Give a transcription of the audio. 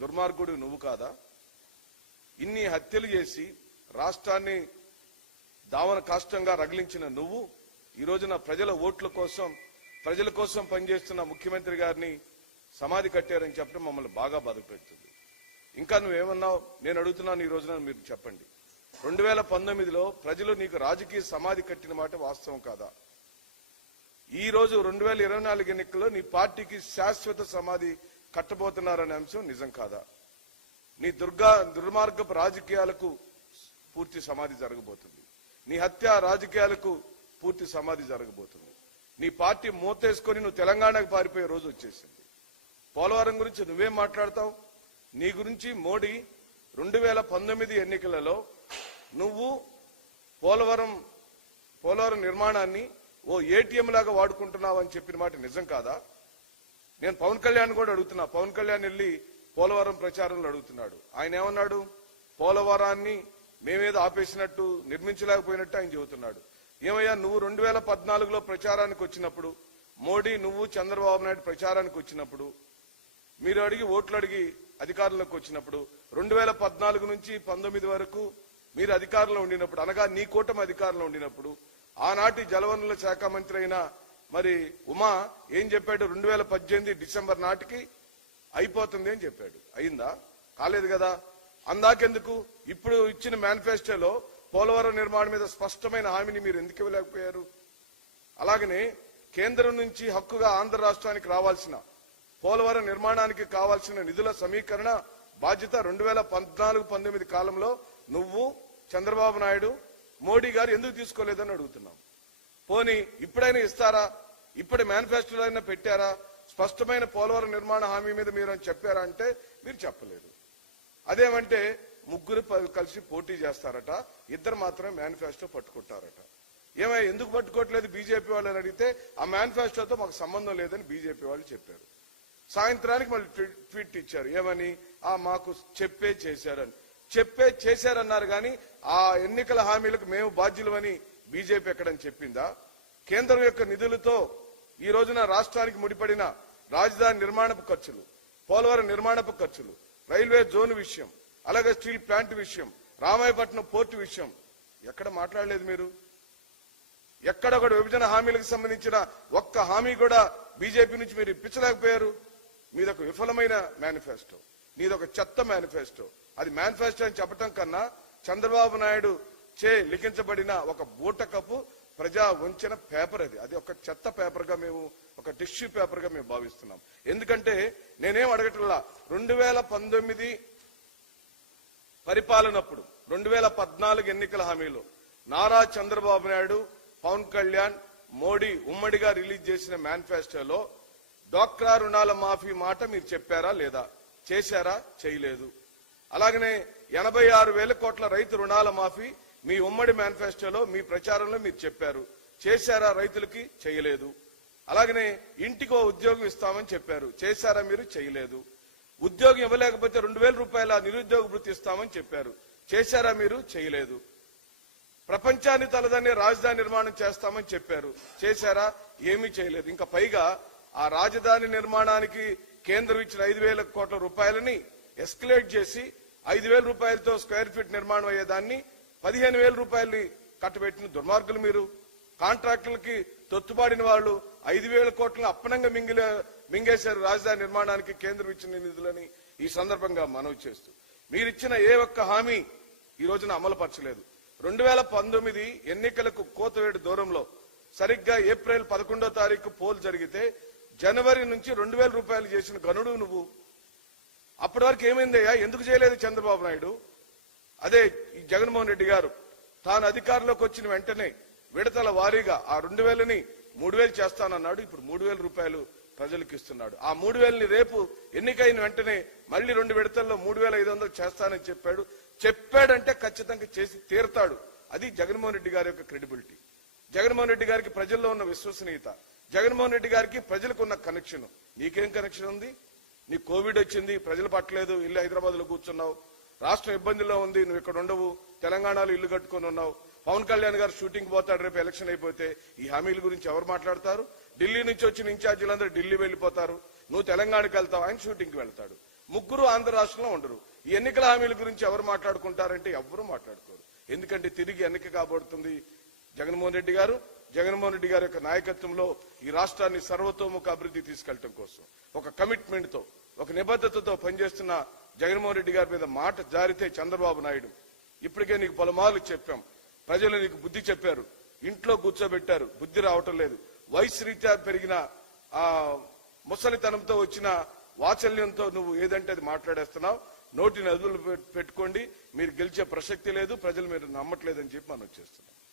దుర్మార్గుడు నువ్వు కాదా? ఇన్ని హత్యలు చేసి రాష్ట్రాన్ని దావన కాష్టంగా రగిలించిన నువ్వు ఈ రోజున ప్రజల ఓట్ల కోసం ప్రజల కోసం పనిచేస్తున్న ముఖ్యమంత్రి గారిని సమాధి కట్టారని చెప్పడం మమ్మల్ని బాగా బాధపెడుతుంది ఇంకా నువ్వేమన్నావు? నేను అడుగుతున్నాను ఈ రోజున మీరు చెప్పండి. రెండు వేల పంతొమ్మిదిలో ప్రజలు నీకు రాజకీయ సమాధి కట్టిన మాట వాస్తవం కాదా? ఈ రోజు రెండు వేల ఇరవై నాలుగు ఎన్నికల్లో నీ పార్టీకి శాశ్వత సమాధి కట్టబోతున్నారనే అంశం నిజం కాదా? నీ దుర్గా దుర్మార్గపు రాజకీయాలకు పూర్తి సమాధి జరగబోతుంది. నీ హత్య రాజకీయాలకు పూర్తి సమాధి జరగబోతుంది. నీ పార్టీ మూతేసుకొని నువ్వు తెలంగాణకు పారిపోయే రోజు వచ్చేసింది. పోలవరం గురించి నువ్వేం మాట్లాడతావు? నీ గురించి మోడీ రెండు వేల పంతొమ్మిది ఎన్నికలలో నువ్వు పోలవరం పోలవరం నిర్మాణాన్ని ఓ ఏటీఎం లాగా వాడుకుంటున్నావు అని చెప్పిన మాట నిజం కాదా? నేను పవన్ కళ్యాణ్ కూడా అడుగుతున్నా. పవన్ కళ్యాణ్ వెళ్ళి పోలవరం ప్రచారంలో అడుగుతున్నాడు. ఆయన ఏమన్నాడు? పోలవరాన్ని మేమేదో ఆపేసినట్టు నిర్మించలేకపోయినట్టు ఆయన చెబుతున్నాడు. ఏమయ్యా నువ్వు రెండు వేల పద్నాలుగులో ప్రచారానికి వచ్చినప్పుడు మోడీ నువ్వు చంద్రబాబు నాయుడు ప్రచారానికి వచ్చినప్పుడు మీరు అడిగి ఓట్లు అడిగి అధికారంలోకి వచ్చినప్పుడు రెండు వేల పద్నాలుగు నుంచి పంతొమ్మిది వరకు మీరు అధికారంలో ఉండినప్పుడు అనగా నీ కూటమి అధికారంలో ఉండినప్పుడు ఆనాటి జలవనరుల శాఖ మంత్రి అయిన మరి ఉమా ఏం చెప్పాడు? రెండు వేల పద్దెనిమిది డిసెంబర్ నాటికి అయిపోతుంది అని చెప్పాడు. అయిందా? కాలేదు కదా. అందాకెందుకు? ఇప్పుడు ఇచ్చిన మేనిఫెస్టోలో పోలవరం నిర్మాణం మీద స్పష్టమైన హామీని మీరు ఎందుకు ఇవ్వలేకపోయారు? అలాగనే కేంద్రం నుంచి హక్కుగా ఆంధ్ర రాష్ట్రానికి రావాల్సిన పోలవరం నిర్మాణానికి కావాల్సిన నిధుల సమీకరణ బాధ్యత రెండు వేల పద్నాలుగు పంతొమ్మిది కాలంలో నువ్వు చంద్రబాబు నాయుడు మోడీ గారు ఎందుకు తీసుకోలేదని అడుగుతున్నాం. పోనీ ఇప్పుడైనా ఇస్తారా? ఇప్పుడే మేనిఫెస్టోలో అయినా పెట్టారా? స్పష్టమైన పోలవరం నిర్మాణ హామీ మీద మీరు అని చెప్పారా అంటే మీరు చెప్పలేదు. అదేమంటే ముగ్గురు కలిసి పోటీ చేస్తారట ఇద్దరు మాత్రమే మేనిఫెస్టో పట్టుకుంటారట. ఏమై ఎందుకు పట్టుకోవట్లేదు బీజేపీ వాళ్ళని అడిగితే ఆ మేనిఫెస్టోతో మాకు సంబంధం లేదని బీజేపీ వాళ్ళు చెప్పారు. సాయంత్రానికి మళ్ళీ ట్వీట్ ఇచ్చారు. ఏమని? ఆ మాకు చెప్పే చేశారని. చెప్పే చేశారన్నారు కానీ ఆ ఎన్నికల హామీలకు మేము బాధ్యులమని బీజేపీ ఎక్కడని చెప్పిందా? కేంద్రం యొక్క నిధులతో ఈ రోజున రాష్ట్రానికి ముడిపడిన రాజధాని నిర్మాణపు ఖర్చులు పోలవరం నిర్మాణపు ఖర్చులు రైల్వే జోన్ విషయం అలాగే స్టీల్ ప్లాంట్ విషయం రామాయపట్నం పోర్టు విషయం ఎక్కడ మాట్లాడలేదు మీరు? ఎక్కడ ఒకటి విభజన హామీలకు సంబంధించిన ఒక్క హామీ కూడా బీజేపీ నుంచి మీరు ఇప్పించలేకపోయారు? మీదొక విఫలమైన మేనిఫెస్టో నీదొక చెత్త మేనిఫెస్టో. అది మేనిఫెస్టో అని చెప్పటం కన్నా చంద్రబాబు నాయుడు చే లిఖించబడిన ఒక బూటకపు ప్రజా వంచిన పేపర్ అది. అది ఒక చెత్త పేపర్గా మేము ఒక టిష్యూ పేపర్గా మేము భావిస్తున్నాం. ఎందుకంటే నేనేం అడగట్లా రెండు వేల పంతొమ్మిది పరిపాలనప్పుడు రెండు వేల పద్నాలుగు ఎన్నికల హామీలో నారా చంద్రబాబు నాయుడు పవన్ కళ్యాణ్ మోడీ ఉమ్మడిగా రిలీజ్ చేసిన మేనిఫెస్టోలో డ్వాక్రా రుణాల మాఫీ మాట మీరు చెప్పారా లేదా? చేశారా? చేయలేదు. అలాగనే ఎనభై ఆరు వేల కోట్ల రైతు రుణాల మాఫీ మీ ఉమ్మడి మేనిఫెస్టోలో మీ ప్రచారంలో మీరు చెప్పారు. చేశారా రైతులకి? చేయలేదు. అలాగనే ఇంటికో ఉద్యోగం ఇస్తామని చెప్పారు. చేశారా మీరు? చేయలేదు. ఉద్యోగం ఇవ్వలేకపోతే రెండు వేల రూపాయల నిరుద్యోగ వృత్తి ఇస్తామని చెప్పారు. చేశారా మీరు? చేయలేదు. ప్రపంచాన్ని తలదనే రాజధాని నిర్మాణం చేస్తామని చెప్పారు. చేశారా? ఏమీ చేయలేదు. ఇంకా పైగా ఆ రాజధాని నిర్మాణానికి కేంద్రం ఇచ్చిన ఐదు వేల కోట్ల రూపాయలని ఎస్కలేట్ చేసి ఐదు వేల రూపాయలతో స్క్వేర్ ఫీట్ నిర్మాణం అయ్యేదాన్ని పదిహేను వేల రూపాయలు కట్టబెట్టిన దుర్మార్గులు మీరు. కాంట్రాక్టులకి తొత్తుబాడిన వాళ్ళు ఐదు వేల కోట్లను అప్పనంగా మింగిలే మింగేశారు రాజధాని నిర్మాణానికి కేంద్రం ఇచ్చిన నిధులని ఈ సందర్భంగా మనవి చేస్తూ. మీరిచ్చిన ఏ ఒక్క హామీ ఈ రోజున అమలుపరచలేదు. రెండు వేల పంతొమ్మిది ఎన్నికలకు కోతవేడు దూరంలో సరిగ్గా ఏప్రిల్ పదకొండో తారీఖు పోల్ జరిగితే జనవరి నుంచి రెండు వేల రూపాయలు చేసిన గనుడు నువ్వు. అప్పటి వరకు ఏమైందయ్యా? ఎందుకు చేయలేదు చంద్రబాబు నాయుడు? అదే ఈ జగన్మోహన్ రెడ్డి గారు తాను అధికారంలోకి వచ్చిన వెంటనే విడతల వారీగా ఆ రెండు వేలని మూడు వేలు చేస్తానన్నాడు ఇప్పుడు మూడు వేల రూపాయలు ప్రజలకు ఇస్తున్నాడు. ఆ మూడు వేలని రేపు ఎన్నికైన వెంటనే మళ్ళీ రెండు విడతల్లో మూడు వేల ఐదు వందలు చేస్తానని చెప్పాడు. చెప్పాడంటే ఖచ్చితంగా చేసి తీరతాడు. అది జగన్మోహన్ రెడ్డి గారి యొక్క క్రెడిబిలిటీ. జగన్మోహన్ రెడ్డి గారికి ప్రజల్లో ఉన్న విశ్వసనీయత. జగన్మోహన్ రెడ్డి గారికి ప్రజలకు ఉన్న కనెక్షన్ నీకేం కనెక్షన్ ఉంది? నీ కోవిడ్ వచ్చింది ప్రజలు పట్టలేదు ఇల్లు హైదరాబాద్లో కూర్చున్నావు. రాష్ట్రం ఇబ్బందిలో ఉంది నువ్వు ఇక్కడ ఉండవు తెలంగాణలో ఇల్లు కట్టుకొని ఉన్నావు. పవన్ కళ్యాణ్ గారు షూటింగ్ పోతాడు రేపు ఎలక్షన్ అయిపోతే ఈ హామీల గురించి ఎవరు మాట్లాడతారు? ఢిల్లీ నుంచి వచ్చిన ఇన్ఛార్జీలందరూ ఢిల్లీ వెళ్ళిపోతారు. నువ్వు తెలంగాణకి వెళ్తావు? ఆయన షూటింగ్కి వెళ్తాడు. ముగ్గురు ఆంధ్ర రాష్ట్రంలో ఉండరు. ఈ ఎన్నికల హామీల గురించి ఎవరు మాట్లాడుకుంటారంటే ఎవ్వరూ మాట్లాడుకోరు. ఎందుకంటే తిరిగి ఎన్నిక కాబడుతుంది జగన్మోహన్ రెడ్డి గారు. జగన్మోహన్ రెడ్డి గారి యొక్క నాయకత్వంలో ఈ రాష్ట్రాన్ని సర్వతోముఖ అభివృద్ధి తీసుకెళ్ళడం కోసం ఒక కమిట్మెంట్తో ఒక నిబద్ధతతో పనిచేస్తున్న జగన్మోహన్ రెడ్డి గారి మీద మాట జారితే చంద్రబాబు నాయుడు. ఇప్పటికే నీకు పలుమార్లు చెప్పాం. ప్రజలు నీకు బుద్ధి చెప్పారు. ఇంట్లో కూర్చోబెట్టారు. బుద్ధి రావటం లేదు. వయసు రీత్యా పెరిగిన ఆ ముసలితనంతో వచ్చిన వాత్సల్యంతో నువ్వు ఏదంటే అది మాట్లాడేస్తున్నావు. నోటిని అదులు పెట్టుకోండి. మీరు గెలిచే ప్రసక్తి లేదు. ప్రజలు మీరు నమ్మట్లేదని చెప్పి మనం చేస్తున్నాం